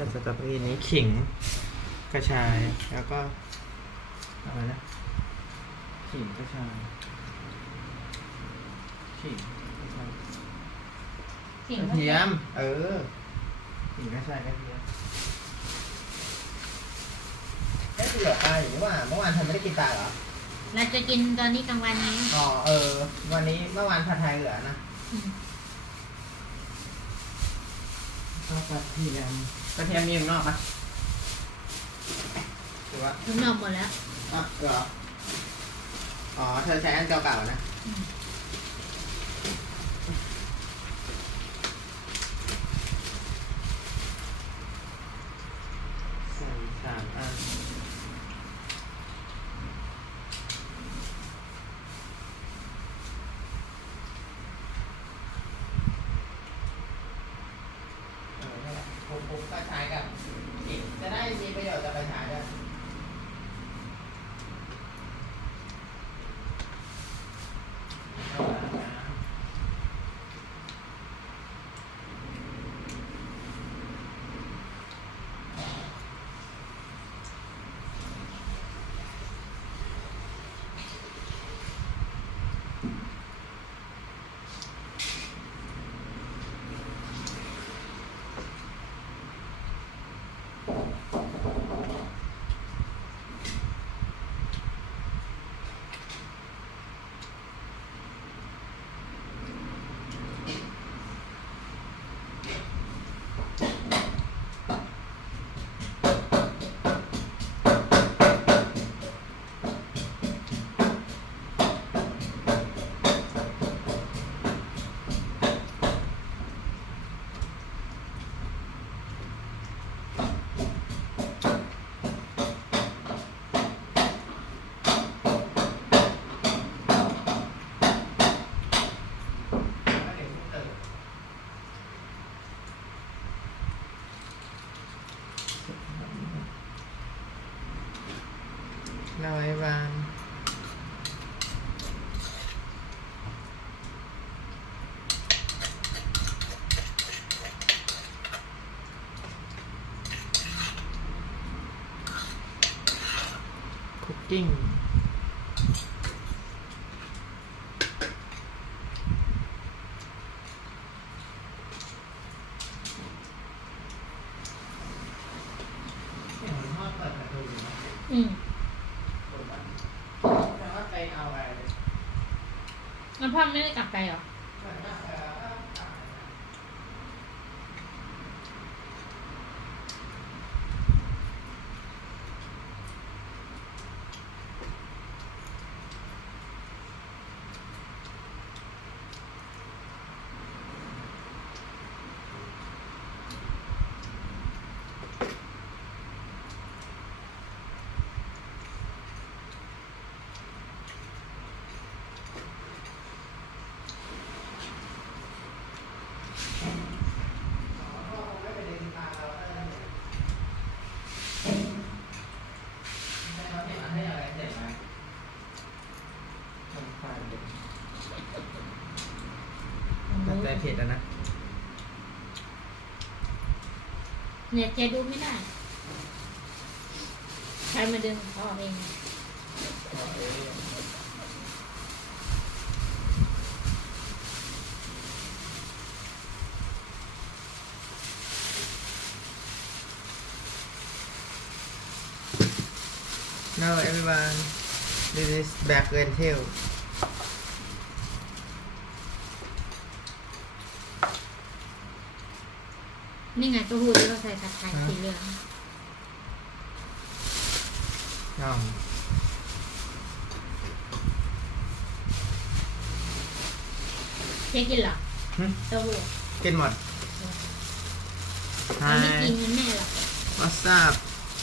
จะสตรอเบอรี่นี้ขิงกระชายแล้วก็อะไรนะขิงกระชายขิงกระชาย ขิง กระเทียมขิงกระชายกระเทียมได้เหลือปลาอยู่ว่าเมื่อวานเธอไม่ได้กินปลาเหรอเราจะกินตอนนี้กลางวันนี้อ๋อวันนี้เมื่อวานผัดไทยเหลือนะก็กระเทียมมีอยู่นอกปะหรือว่าทุกนมหมดแล้วเหรออ๋อเธอใช้อันเก่าๆนะใส่3 อันผมกระชายกับขิงจะได้มีประโยชน์กับกระชายด้วย100 วันคุกกิ้งแล้วพ่อไม่ได้กลับไปเหรอใจเผ็ดแล้วนะเนี่ยเจดูไม่ได้ใครมาดึงเขาออกเองNo everyone this is back lentilนี่ไงตัวหูที่เราใส่ผัดไทยสีเหลืองเจ๊กินเหรอตัวหูกินหมดเราไม่กินงั้นแม่หรอก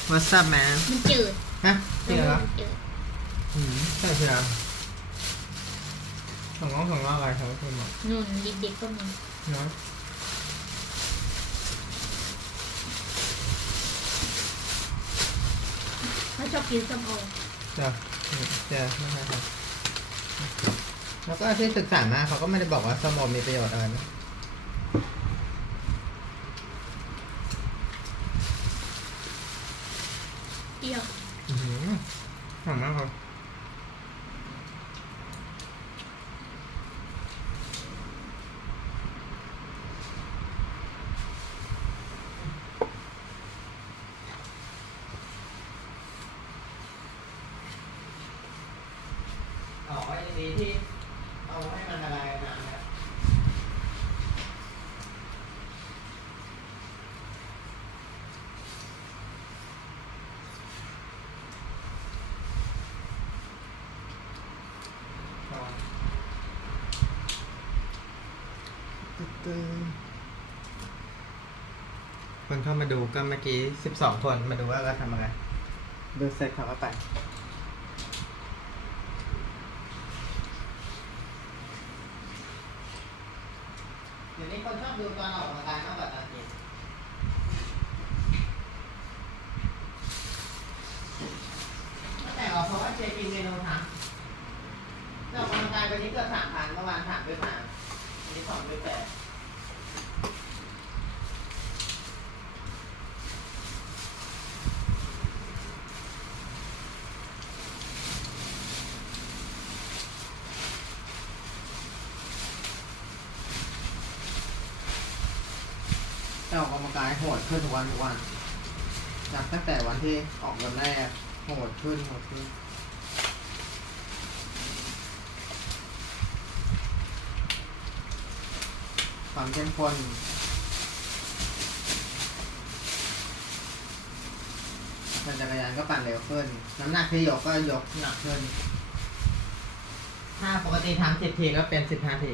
What's up man มันจืดฮะจริงเหรอใช่ใช่ของน้องอะไรเขาพูดหมดนู่นเด็กๆก็มีเนาะเขาชอบกินส้มโอไม่ใช่ครับแล้วก็ที่ศึกษามาเขาก็ไม่ได้บอกว่าส้มโอมีประโยชน์อะไรนะ ดีที่เอาให้มันละลายน้ำแล้วคนเข้ามาดูก็เมื่อกี้12 คนมาดูว่าเราทำอะไรดูเสร็จเขาก็ไปเดี๋ยวนี้คนชอบดูตอนออกกำลังกายมากกว่าตอนกินแต่ออกเพราะว่าเจกินเมนูทั้งออกกำลังกายวันนี้เกือบ3,000เมื่อวาน3ด้วย3วันนี้2ด้วย8ออกกำลังกายโหดขึ้นทุกวันจากตั้งแต่วันที่ออกวันแรกโหดขึ้นความเข้มข้นปั่นจักรยานก็ปั่นเร็วขึ้นน้ำหนักที่ยกก็ยกหนักขึ้นถ้าปกติทำ10 ทีก็เป็น15 ที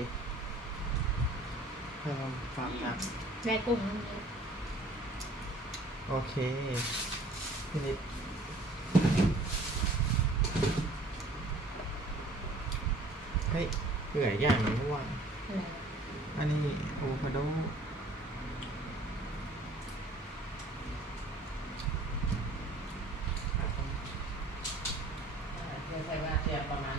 เพิ่มความหนัก แม่กุ้งมันนี้ โอเคพี่นิดเฮ้ยเหลืออย่างหนึงเมื่อวาน อะไร อันนี้โอคาโดใช้เวลาเสียบประมาณ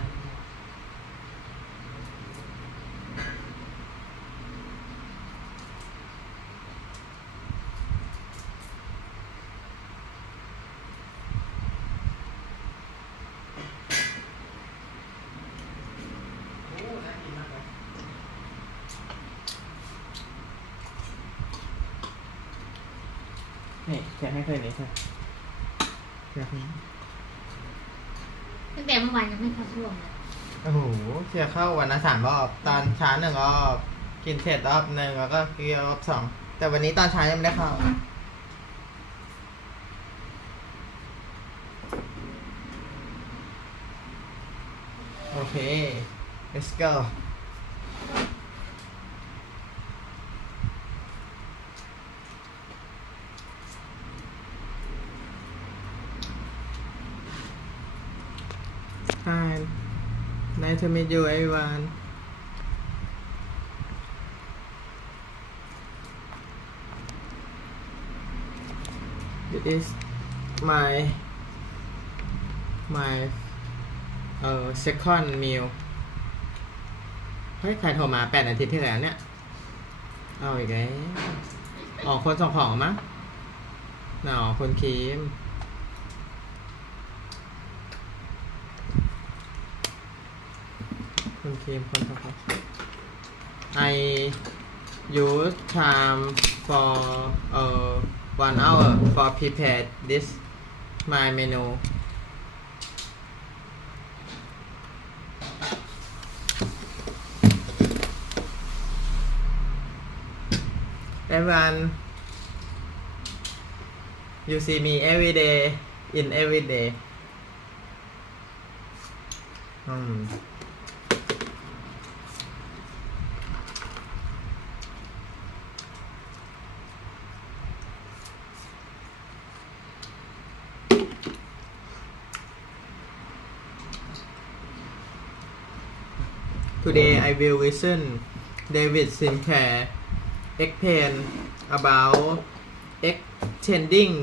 นี่แค่ให้เคยนี้ใช่แบบนี้ ตั้งแต่เมื่อวานยังไม่ทันท่วมเลย โอ้โหเสียเข้าวันละ3 รอบ ตอนเช้า1 รอบ กินเสร็จรอบ 1แล้วก็กินรอบ 2 แต่วันนี้ตอนเช้ายังไม่ได้เข้า โอเค let's go Hi nice to meet you everyone this is my second meal เฮ้ยใครโทรมา8 อาทิตย์ที่แล้วเนี่ย เอาอีกแล้วออกคนส่งของมั้งหน่อคนคีมคนคีมคนส่งของ I use time for 1 hour for prepare this my menu everyone you see me every day in every day Today I will listen David Sinclair explain about extending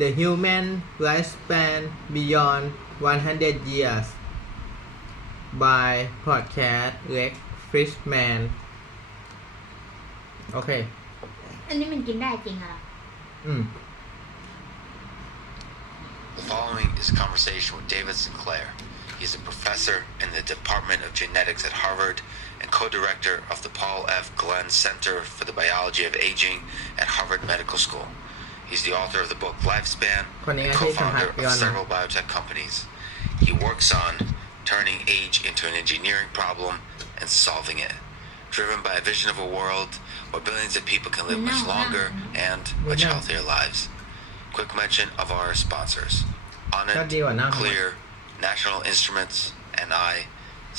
the human lifespan beyond 100 years by podcast Lex Frischman โอเค อันนี้มันกินได้จริงเหรอ The following is a conversation with David Sinclair. He's a professor in the Department of Genetics at Harvard and co-director of the Paul F. Glenn Center for the Biology of Aging at Harvard Medical School. He's the author of the book Lifespan and co-founder of several biotech companies. He works on turning age into an engineering problem and solving it, driven by a vision of a world where billions of people can live much longer and much healthier lives. Quick mention of our sponsors: ก็ดีกว่า Anand, นั่ง Clear, National Instruments, NI,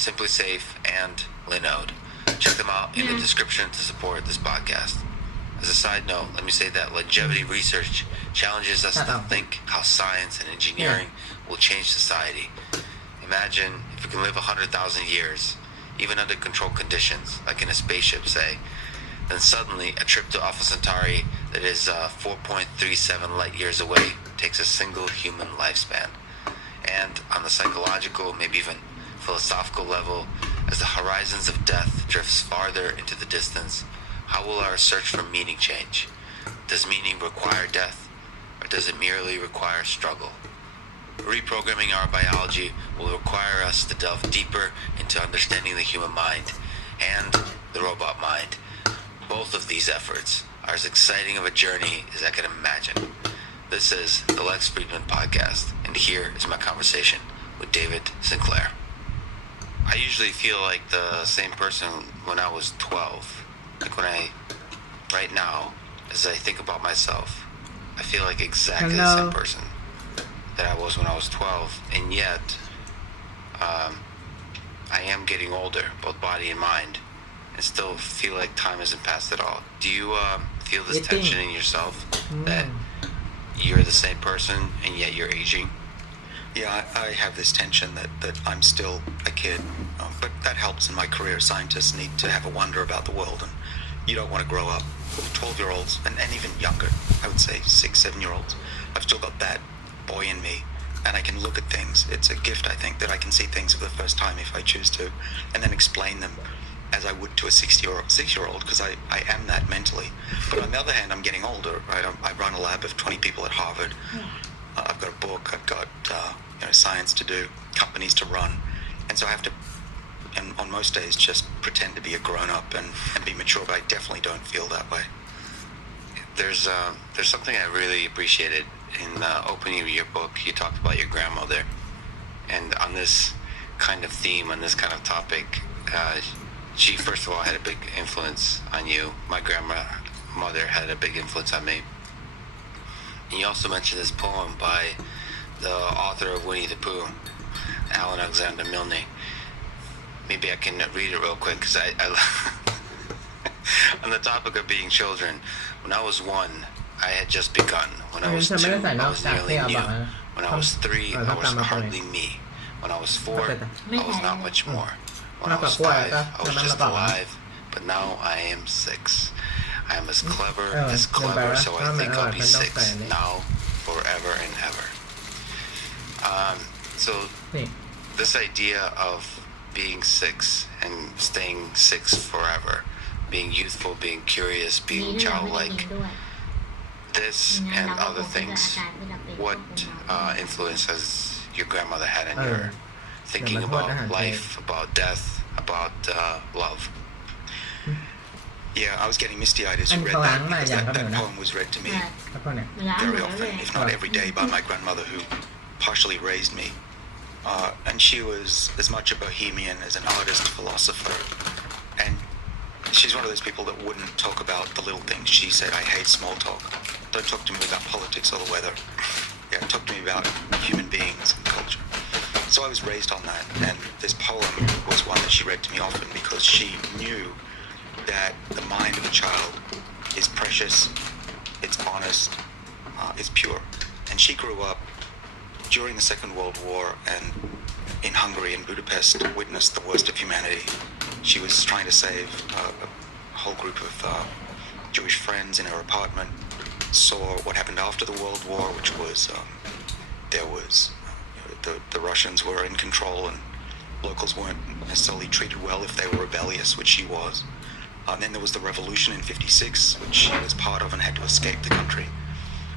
Simply Safe, and Linode. Check them out in the description to support this podcast. As a side note, let me say that longevity research challenges us to think how science and engineering will change society. Imagine if we can live 100,000 years, even under controlled conditions, like in a spaceship, say, then suddenly a trip to Alpha Centauri that is 4.37 light years away takes a single human lifespan. And on the psychological, maybe even philosophical level, as the horizons of death drifts farther into the distance, how will our search for meaning change? Does meaning require death, or does it merely require struggle? Reprogramming our biology will require us to delve deeper into understanding the human mind and the robot mind. Both of these efforts are as exciting of a journey as I can imagine. This is the Lex Friedman Podcast, and here is my conversation with David Sinclair. I usually feel like the same person when I was 12. Like right now, as I think about myself, I feel like exactly the same person that I was when I was 12, and yet I am getting older, both body and mind, and still feel like time hasn't passed at all. Do you feel this tension in yourself that you're the same person and yet you're aging? Yeah, I have this tension that I'm still a kid, but that helps in my career. Scientists need to have a wonder about the world, and you don't want to grow up. 12-year-olds, and even younger, I would say 6, 7-year-olds, I've still got that boy in me, and I can look at things. It's a gift, I think, that I can see things for the first time if I choose to, and then explain them as I would to a 6-year-old, because I am that mentally. But on the other hand, I'm getting older, right? I run a lab of 20 people at Harvard. I've got a book, I've got science to do, companies to run, and so I have to, and on most days, just pretend to be a grown-up and be mature, but I definitely don't feel that way. There's something I really appreciated in the opening of your book. You talked about your grandmother, and on this kind of theme, on this kind of topic, she first of all had a big influence on you. My grandmother had a big influence on me. And you also mentioned this poem by the author of Winnie the Pooh, Alan Alexander Milne. Maybe I can read it real quick, because I on the topic of being children, when I was 1, I had just begun. When I was 2, I was nearly new. When I was 3, I was hardly me. When I was 4, I was not much more. When I was 5, I was just alive, but now I am 6. I am as clever, so I think I'll be 6 now, forever and ever. So this idea of being 6 and staying 6 forever, being youthful, being curious, being childlike, this and other things, what influence has your grandmother had on your thinking about life, about death, about love? Yeah, I was getting misty-eyed as you read that, because that poem was read to me very often, if not every day, by my grandmother, who partially raised me. And she was as much a bohemian as an artist, philosopher, and she's one of those people that wouldn't talk about the little things. She said, I hate small talk. Don't talk to me about politics or the weather. Yeah, talk to me about human beings and culture. So I was raised on that, and this poem was one that she read to me often, because she knew that the mind of a child is precious, it's honest, it's pure. And she grew up during the Second World War, and in Hungary and Budapest witnessed the worst of humanity. She was trying to save a whole group of Jewish friends in her apartment, saw what happened after the World War, which was there was the Russians were in control, and locals weren't necessarily treated well if they were rebellious, which she was. And then there was the revolution in '56, which she was part of and had to escape the country.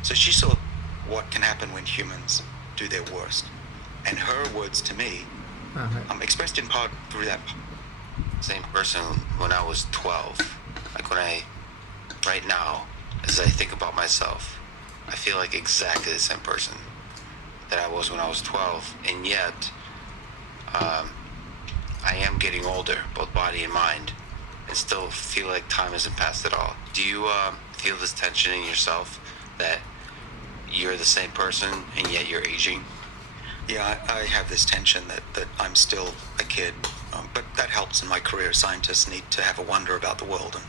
So she saw what can happen when humans do their worst. And her words to me, expressed in part through that. Same person when I was 12. Like right now, as I think about myself, I feel like exactly the same person that I was when I was 12. And yet, older, both body and mind, and still feel like time hasn't passed at all. Do you feel this tension in yourself that you're the same person and yet you're aging? Yeah, I have this tension that I'm still a kid, but that helps in my career. Scientists need to have a wonder about the world, and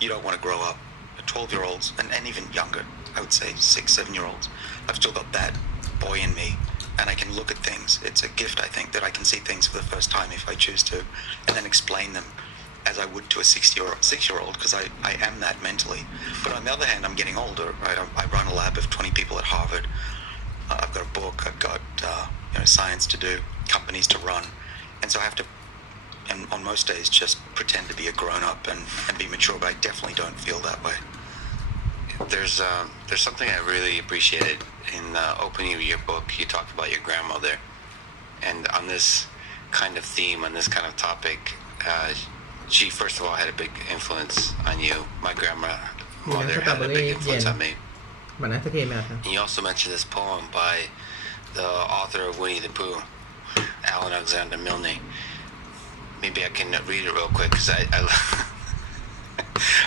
you don't want to grow up. 12-year-olds, and even younger, I would say 6-7-year-olds, I've still got that boy in me, and I can look at things. It's a gift, I think, that I can see things for the first time if I choose to, and then explain them as I would to a 6-year-old, because I am that mentally. But on the other hand, I'm getting older, right? I run a lab of 20 people at Harvard. I've got a book, I've got science to do, companies to run, and so I have to, and on most days, just pretend to be a grown-up and be mature, but I definitely don't feel that way. There's something I really appreciated in the opening of your book. You talked about your grandmother, and on this kind of theme, on this kind of topic, she first of all had a big influence on you. My grandmother had a big influence on me. And you also mentioned this poem by the author of Winnie the Pooh, Alan Alexander Milne. Maybe I can read it real quick, because I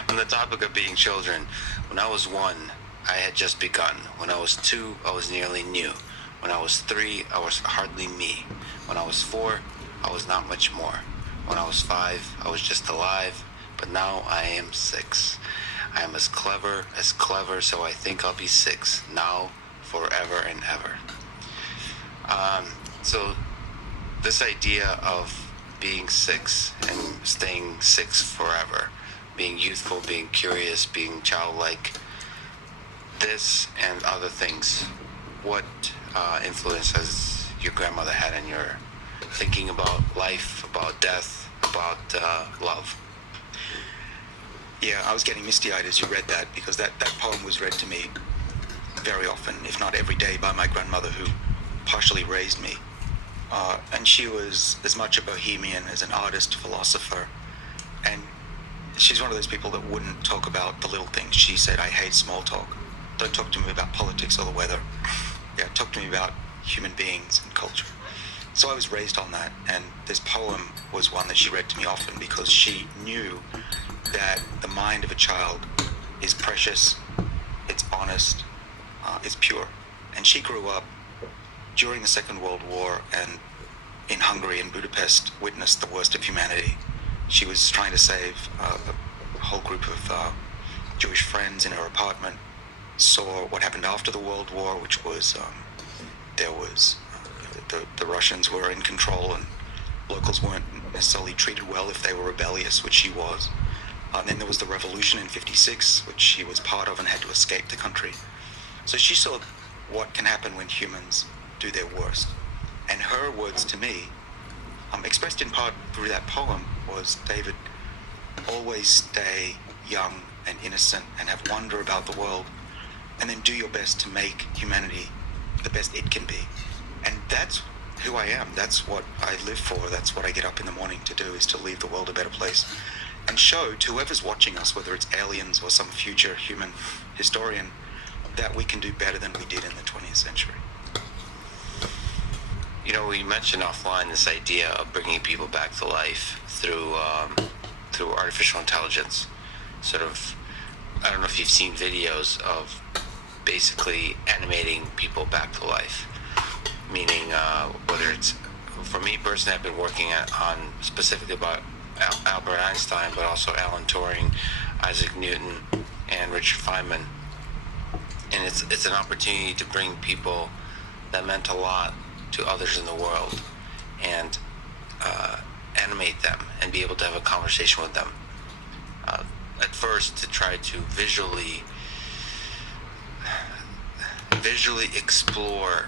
on the topic of being children, when I was 1, I had just begun. When I was 2, I was nearly new. When I was 3, I was hardly me. When I was 4, I was not much more. When I was 5, I was just alive, but now I am 6. I am as clever, so I think I'll be 6, now, forever and ever. So this idea of being 6 and staying 6 forever, being youthful, being curious, being childlike, this and other things, what influence has your grandmother had on your thinking about life, about death, about love? Yeah, I was getting misty-eyed as you read that, because that poem was read to me very often, if not every day, by my grandmother, who partially raised me. And she was as much a bohemian as an artist, philosopher, and she's one of those people that wouldn't talk about the little things. She said, I hate small talk. Don't talk to me about politics or the weather. Yeah, talk to me about human beings and culture. So I was raised on that, and this poem was one that she read to me often, because she knew that the mind of a child is precious, it's honest, it's pure. And she grew up during the Second World War, and in Hungary and Budapest witnessed the worst of humanity. She was trying to save a whole group of Jewish friends in her apartment, saw what happened after the World War, which was there was the Russians were in control, and locals weren't necessarily treated well if they were rebellious, which she was. And then there was the revolution in '56, which she was part of and had to escape the country. So she saw what can happen when humans do their worst. And her words to me, expressed in part through that poem, was, David, always stay young and innocent and have wonder about the world, and then do your best to make humanity the best it can be. And that's who I am. That's what I live for. That's what I get up in the morning to do, is to leave the world a better place and show to whoever's watching us, whether it's aliens or some future human historian, that we can do better than we did in the 20th century. You know, we mentioned offline this idea of bringing people back to life through artificial intelligence. Sort of, I don't know if you've seen videos of basically animating people back to life. Meaning, whether it's, for me personally, I've been working on specifically about Albert Einstein, but also Alan Turing, Isaac Newton, and Richard Feynman. And it's an opportunity to bring people that meant a lot to others in the world, and animate them and be able to have a conversation with them. At first, to try to visually explore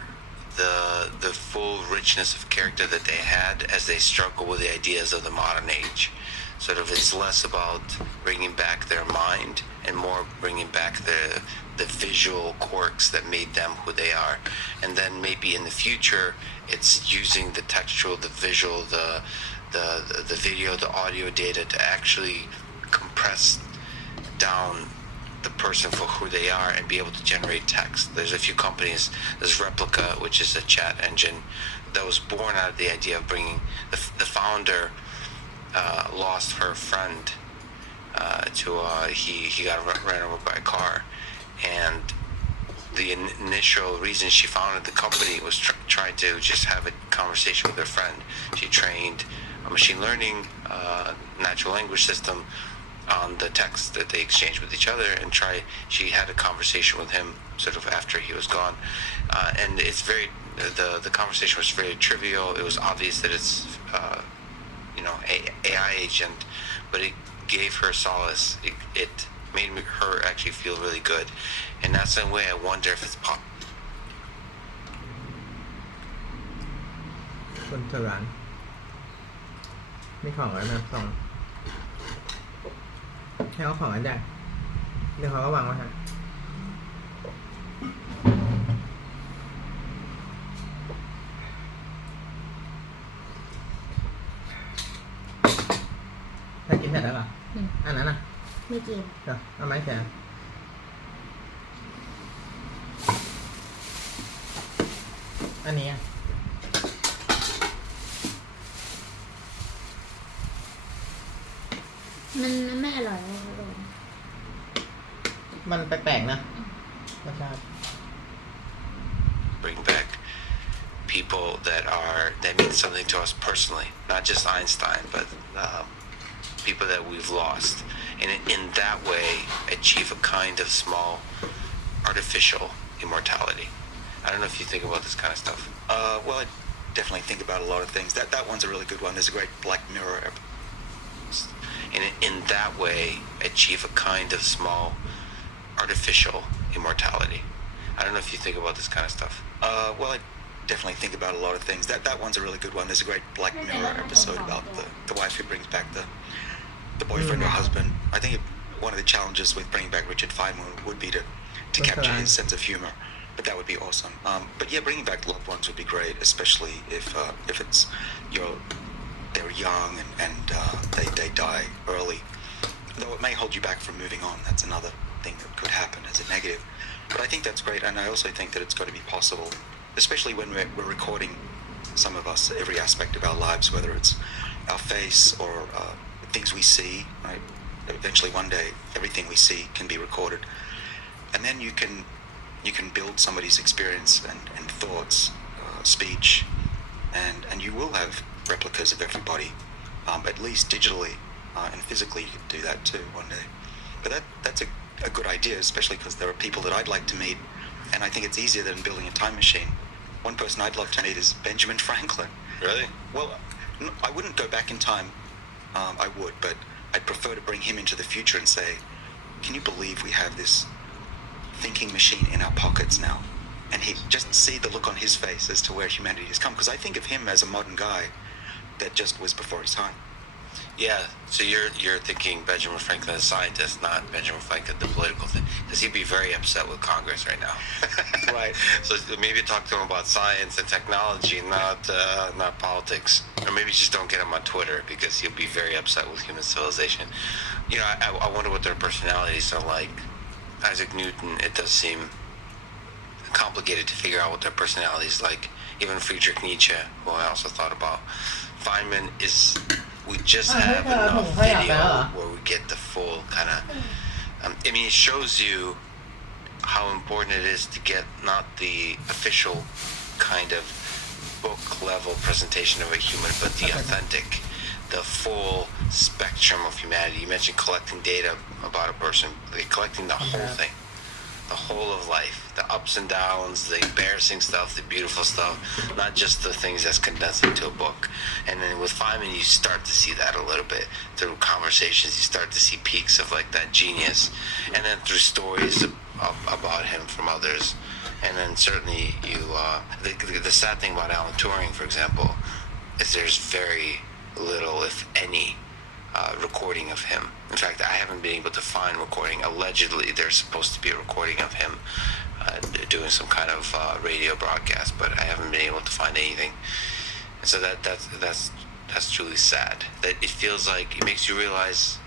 the full richness of character that they had as they struggle with the ideas of the modern age. Sort of, it's less about bringing back their mind and more bringing back the visual quirks that made them who they are. And then maybe in the future, it's using the textual, the visual, the video, the audio data to actually compress down the person for who they are and be able to generate text. There's a few companies, there's Replica, which is a chat engine that was born out of the idea of bringing the founder lost her friend he got ran over by a car, and the initial reason she founded the company was try to just have a conversation with her friend. She trained a machine learning natural language system on the text that they exchanged with each other, and she had a conversation with him sort of after he was gone, and it's very the conversation was very trivial. It was obvious that it's AI agent, but it gave her solace. It made her actually feel really good, and that's the way I wonder if it's possible. คนเถื่อนมีของอะไรมาส่งให้เขาของอันใหญ่เดี๋ยวเขาก็วางไว้ฮะถ้ากินเสร็จแล้วเหรออันนั้นน่ะ ไม่กิน เดี๋ยวเอาไม้แขวนอันนี้อ่ะ มันไม่อร่อยเลยครับผม มันแปลกๆนะรสชาติ Bring back people that mean something to us personally, not just Einstein, but people that we've lost, and in that way achieve a kind of small artificial immortality. I don't know if you think about this kind of stuff. Well, I definitely think about a lot of things. That one's a really good one. There's a great Black Mirror episode. And in that way achieve a kind of small artificial immortality. I don't know if you think about this kind of stuff. Well, I definitely think about a lot of things. That one's a really good one. There's a great Black Mirror episode about the wife who brings back the boyfriend or husband. I think one of the challenges with bringing back Richard Feynman would be to capture his sense of humor. But that would be awesome. But yeah, bringing back loved ones would be great, especially if it's they're young and they die early. Though it may hold you back from moving on. That's another thing that could happen as a negative. But I think that's great, and I also think that it's got to be possible, especially when we're recording, some of us, every aspect of our lives, whether it's our face or things we see. Right? Eventually, one day, everything we see can be recorded, and then you can build somebody's experience and thoughts, speech, and you will have replicas of everybody, at least digitally, and physically you can do that too one day. But that's a good idea, especially because there are people that I'd like to meet, and I think it's easier than building a time machine. One person I'd love to meet is Benjamin Franklin. Really? Well, I wouldn't go back in time. I would, but I'd prefer to bring him into the future and say, can you believe we have this thinking machine in our pockets now? And he just see the look on his face as to where humanity has come, because I think of him as a modern guy that just was before his time. Yeah, so you're thinking Benjamin Franklin, the scientist, not Benjamin Franklin, the political thing, because he'd be very upset with Congress right now. Right. So maybe talk to him about science and technology, not politics, or maybe just don't get him on Twitter because he'll be very upset with human civilization. I wonder what their personalities are like. Isaac Newton, it does seem complicated to figure out what their personality is like. Even Friedrich Nietzsche, who I also thought about. Feynman is, we just have enough video where we get the full kind of, it shows you how important it is to get not the official kind of book level presentation of a human, but the authentic, the full spectrum of humanity. You mentioned collecting data about a person, like collecting the whole thing. The whole of life, the ups and downs, the embarrassing stuff, the beautiful stuff, not just the things that's condensed into a book. And then with Feynman, you start to see that a little bit through conversations. You start to see peaks of like that genius, and then through stories about him from others. And then certainly the sad thing about Alan Turing, for example, is there's very little, if any, recording of him. In fact, I haven't been able to find recording. Allegedly, there's supposed to be a recording of him doing some kind of radio broadcast, but I haven't been able to find anything. And so that's truly sad. That it feels like it makes you realize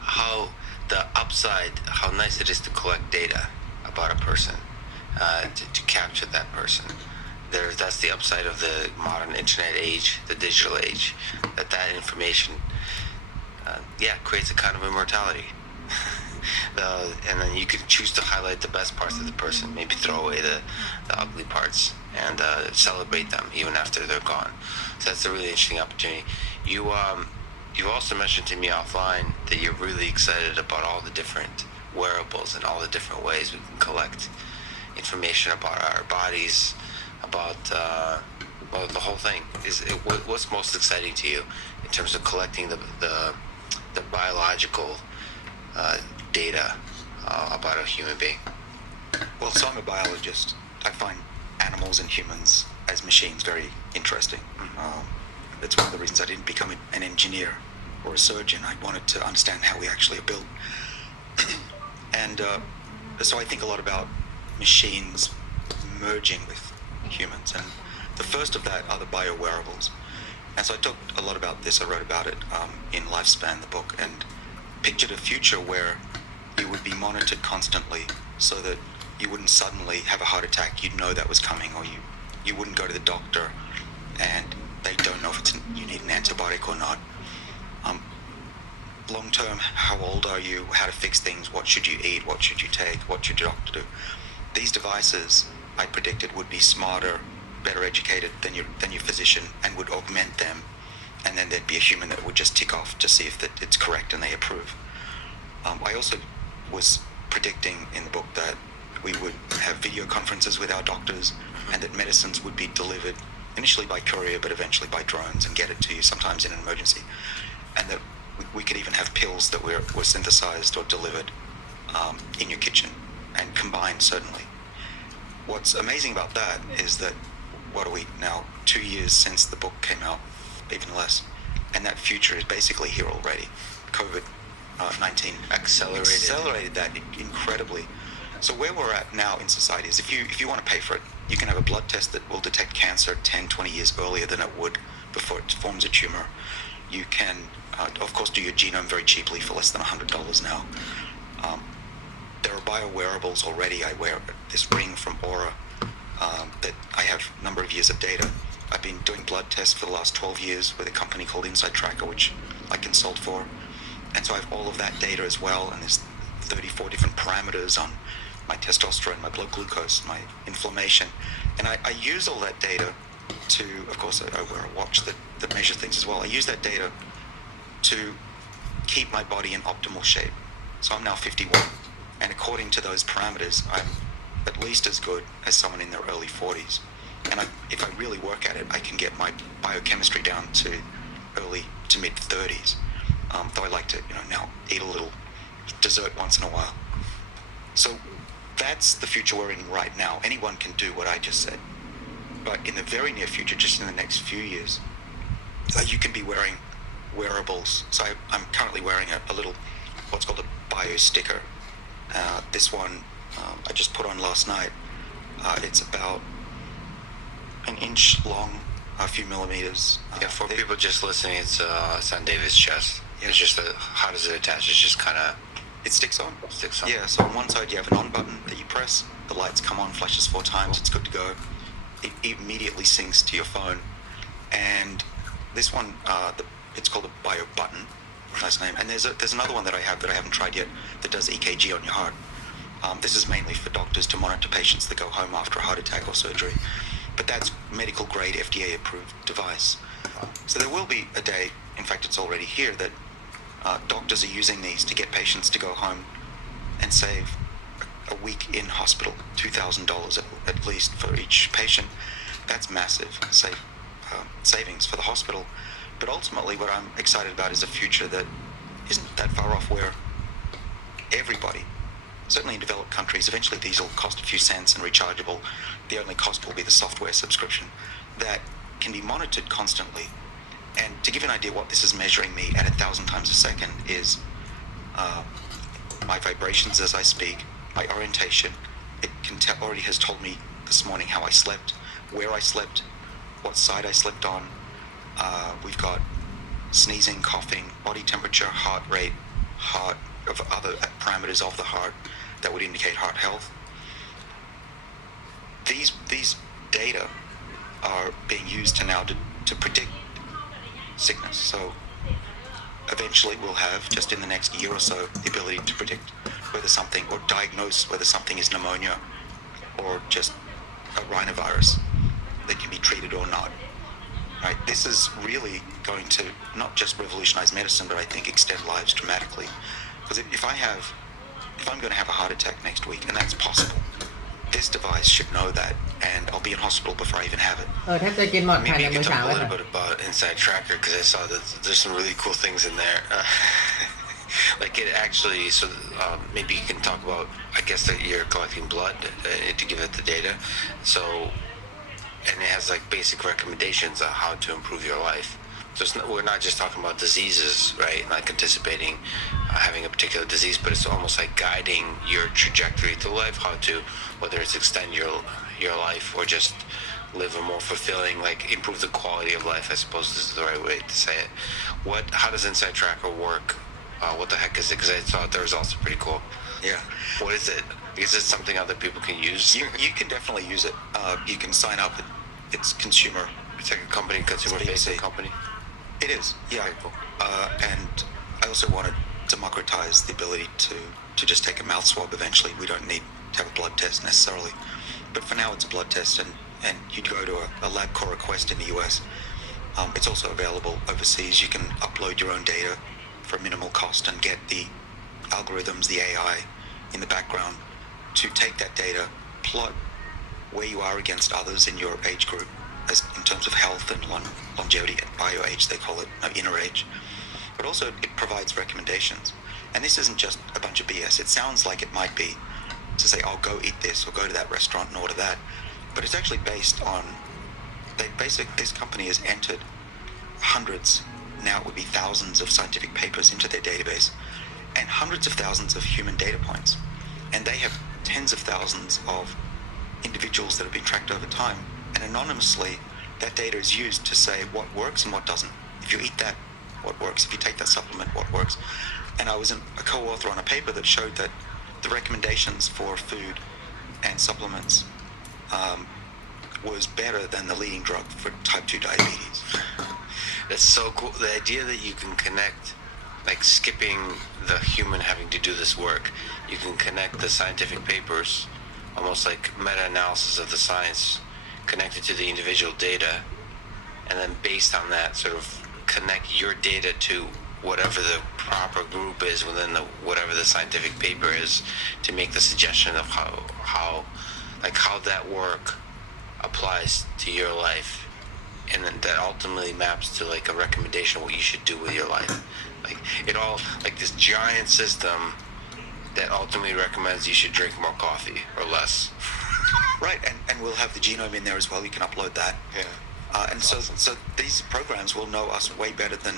how the upside, how nice it is to collect data about a person, to capture that person. that's the upside of the modern internet age, the digital age, that information, creates a kind of immortality. And then you can choose to highlight the best parts of the person, maybe throw away the ugly parts, and celebrate them even after they're gone. So that's a really interesting opportunity. You've also mentioned to me offline that you're really excited about all the different wearables and all the different ways we can collect information about our bodies, about the whole thing. What's most exciting to you in terms of collecting the biological data about a human being? Well, so I'm a biologist. I find animals and humans as machines very interesting. That's one of the reasons I didn't become an engineer or a surgeon. I wanted to understand how we actually are built. And so I think a lot about machines merging with humans. And the first of that are the biowearables. And so I talked a lot about this. I wrote about it in Lifespan, the book, and pictured a future where you would be monitored constantly so that you wouldn't suddenly have a heart attack. You'd know that was coming, or you wouldn't go to the doctor and they don't know if you need an antibiotic or not. Long term, how old are you, how to fix things, what should you eat, what should you take, what should your doctor do. These devices, I predicted, would be smarter, better educated than your physician, and would augment them, and then there'd be a human that would just tick off to see if it's correct and they approve. I also was predicting in the book that we would have video conferences with our doctors, and that medicines would be delivered initially by courier but eventually by drones and get it to you sometimes in an emergency, and that we could even have pills that were synthesized or delivered in your kitchen and combined, certainly. What's amazing about that is that, what are we now, 2 years since the book came out, even less, and that future is basically here already. COVID-19 accelerated that incredibly. So where we're at now in society is, if you want to pay for it, you can have a blood test that will detect cancer 10, 20 years earlier than it would before it forms a tumor. You can, of course, do your genome very cheaply for less than $100 now. There are biowearables already. I wear this ring from Aura that I have a number of years of data. I've been doing blood tests for the last 12 years with a company called Inside Tracker, which I consult for. And so I have all of that data as well, and there's 34 different parameters on my testosterone, my blood glucose, my inflammation. And I use all that data to, of course, I wear a watch that measures things as well. I use that data to keep my body in optimal shape. So I'm now 51, and according to those parameters, I'm at least as good as someone in their early 40s. And if I really work at it, I can get my biochemistry down to early to mid 30s. Though I like to, now eat a little dessert once in a while. So that's the future we're in right now. Anyone can do what I just said. But in the very near future, just in the next few years, you can be wearing wearables. So I'm currently wearing a little, what's called a bio sticker. This one I just put on last night. It's about an inch long, a few millimeters. For people just listening, it's on David's chest. Yeah. It's just how does it attach? It's just kind of... It sticks on. Sticks on. Yeah, so on one side you have an on button that you press, the lights come on, flashes 4 times, it's good to go. It immediately syncs to your phone. And this one, it's called a Bio Button, nice name. And there's another one that I haven't tried yet that does EKG on your heart. This is mainly for doctors to monitor patients that go home after a heart attack or surgery. But that's medical grade, FDA approved device. So there will be a day, in fact it's already here, that doctors are using these to get patients to go home and save a week in hospital, $2,000 at least for each patient. That's massive savings for the hospital. But ultimately what I'm excited about is a future that isn't that far off, where everybody, certainly in developed countries, eventually these will cost a few cents and rechargeable. The only cost will be the software subscription that can be monitored constantly. And to give you an idea what this is measuring me at 1,000 times a second is my vibrations as I speak, my orientation. It already has told me this morning how I slept, where I slept, what side I slept on. We've got sneezing, coughing, body temperature, heart rate, of other parameters of the heart that would indicate heart health. These data are being used to predict sickness. So eventually we'll have, just in the next year or so, the ability to predict whether something, or diagnose whether something is pneumonia or just a rhinovirus that can be treated or not. Right? This is really going to not just revolutionize medicine, but I think extend lives dramatically. Because if I'm going to have a heart attack next week, and that's possible, this device should know that, and I'll be in hospital before I even have it. ถ้าจะกินหมดภาย Maybe ใน you มื้ can อเช้า talk a ไว้หน่ little อย bit about Inside Tracker, because I saw that there's some really cool things in there. Like it actually, so maybe you can talk about, I guess that you're collecting blood to give it the data. So, and it has like basic recommendations on how to improve your life. So we're not just talking about diseases, right? Like anticipating having a particular disease, but it's almost like guiding your trajectory through life, how to, whether it's extend your life or just live a more fulfilling, like improve the quality of life, I suppose this is the right way to say it. How does Inside Tracker work? What the heck is it? Because I thought the results are pretty cool. Yeah. What is it? Is it something other people can use? You can definitely use it. You can sign up. It's consumer. It's like a company, consumer-facing company? It is, yeah. Very cool. And I also want to democratize the ability to just take a mouth swab eventually. We don't need to have a blood test necessarily. But for now, it's a blood test, and you'd go to a LabCorp request in the US. It's also available overseas. You can upload your own data for minimal cost and get the algorithms, the AI in the background to take that data, plot where you are against others in your age group, as in terms of health and longevity, bio age they call it, inner age. But also it provides recommendations. And this isn't just a bunch of BS. It sounds like it might be to say, oh, go eat this or go to that restaurant and order that. But it's actually based on, this company has entered hundreds, now it would be thousands of scientific papers into their database, and hundreds of thousands of human data points. And they have tens of thousands of individuals that have been tracked over time. And anonymously, that data is used to say what works and what doesn't. If you eat that, what works? If you take that supplement, what works? And I was a co-author on a paper that showed that the recommendations for food and supplements was better than the leading drug for type 2 diabetes. That's so cool. The idea that you can connect, like skipping the human having to do this work, you can connect the scientific papers, almost like meta-analysis of the science, connected to the individual data, and then based on that, sort of connect your data to whatever the proper group is within whatever the scientific paper is, to make the suggestion of how that work applies to your life, and then that ultimately maps to like a recommendation of what you should do with your life. Like it all, like this giant system that ultimately recommends you should drink more coffee or less. Right, and we'll have the genome in there as well. You can upload that. Yeah. And awesome. So these programs will know us way better than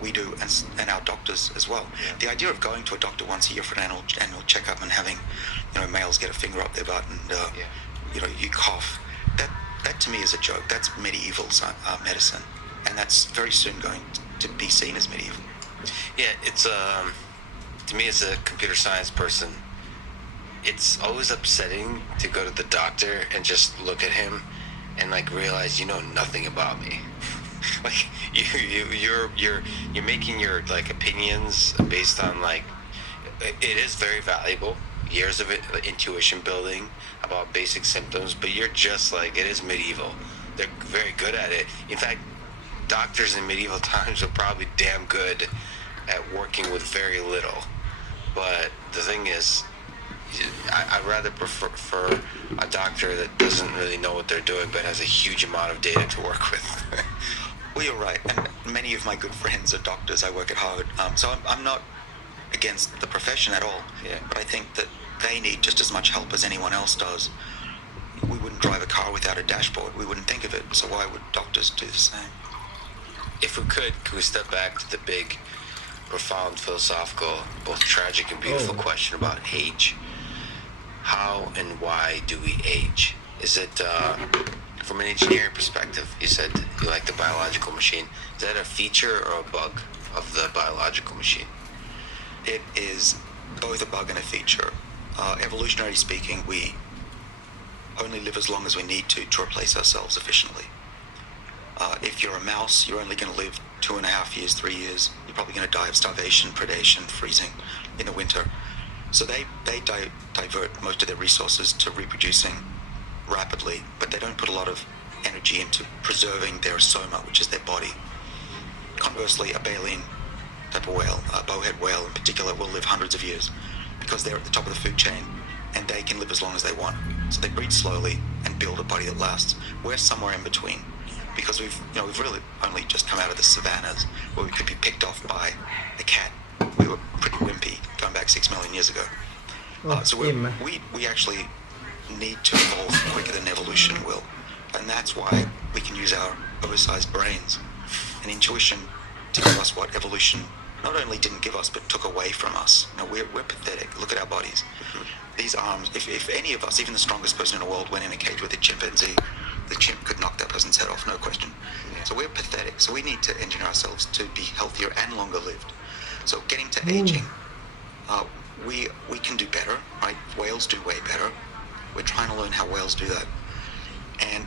we do, and our doctors as well. Yeah. The idea of going to a doctor once a year for an annual checkup and having, males get a finger up their butt and you cough. That to me is a joke. That's medieval medicine, and that's very soon going to be seen as medieval. Yeah, it's to me as a computer science person, it's always upsetting to go to the doctor and just look at him and like realize you know nothing about me. Like you're making your like opinions based on like, it is very valuable, years of it, like, intuition building about basic symptoms, but you're just like, it is medieval. They're very good at it. In fact, doctors in medieval times were probably damn good at working with very little. But the thing is, I'd rather prefer a doctor that doesn't really know what they're doing but has a huge amount of data to work with. Well, you're right, and many of my good friends are doctors. I work at Harvard, so I'm not against the profession at all. Yeah. But I think that they need just as much help as anyone else does. We wouldn't drive a car without a dashboard. We wouldn't think of it. So why would doctors do the same? If we could we step back to the big, profound, philosophical, both tragic and beautiful question about age? How and why do we age? Is it, from an engineering perspective, you said you like the biological machine. Is that a feature or a bug of the biological machine? It is both a bug and a feature. Evolutionarily speaking, we only live as long as we need to replace ourselves efficiently. If you're a mouse, you're only going to live 2.5 years, 3 years. You're probably going to die of starvation, predation, freezing in the winter. So they divert most of their resources to reproducing rapidly, but they don't put a lot of energy into preserving their soma, which is their body. Conversely, a baleen type of whale, a bowhead whale in particular, will live hundreds of years because they're at the top of the food chain and they can live as long as they want. So they breed slowly and build a body that lasts. We're somewhere in between because we've really only just come out of the savannas where we could be picked off by a cat. We were pretty wimpy going back 6 million years ago. So we actually need to evolve quicker than evolution will. And that's why we can use our oversized brains and intuition to give us what evolution not only didn't give us, but took away from us. We're pathetic. Look at our bodies. These arms, if any of us, even the strongest person in the world, went in a cage with a chimpanzee, the chimp could knock that person's head off, no question. So we're pathetic. So we need to engineer ourselves to be healthier and longer lived. So getting to aging, we can do better, right? Whales do way better. We're trying to learn how whales do that. And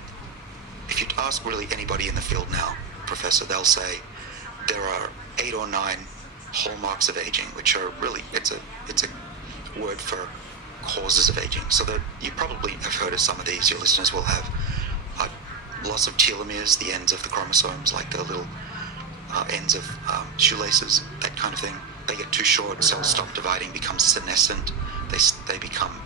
if you ask really anybody in the field now, Professor, they'll say there are 8 or 9 hallmarks of aging, which are really, it's a word for causes of aging. So that you probably have heard of some of these, your listeners will have. Loss of telomeres, the ends of the chromosomes, like the little ends of shoelaces, that kind of thing. They get too short, cells stop dividing, become senescent. They become,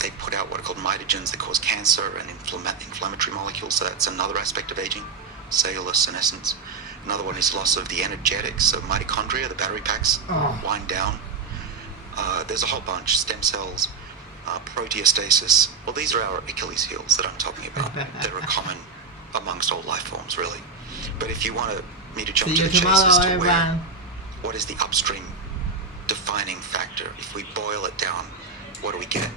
they put out what are called mitogens that cause cancer and inflammatory molecules. So that's another aspect of aging, cellular senescence. Another one is loss of the energetics, so mitochondria, the battery packs, wind down. There's a whole bunch, stem cells, proteostasis. Well, these are our Achilles heels that I'm talking about. They're common amongst all life forms, really. But if you want me to jump to the chase as to what is the upstream defining factor, if we boil it down, what do we get?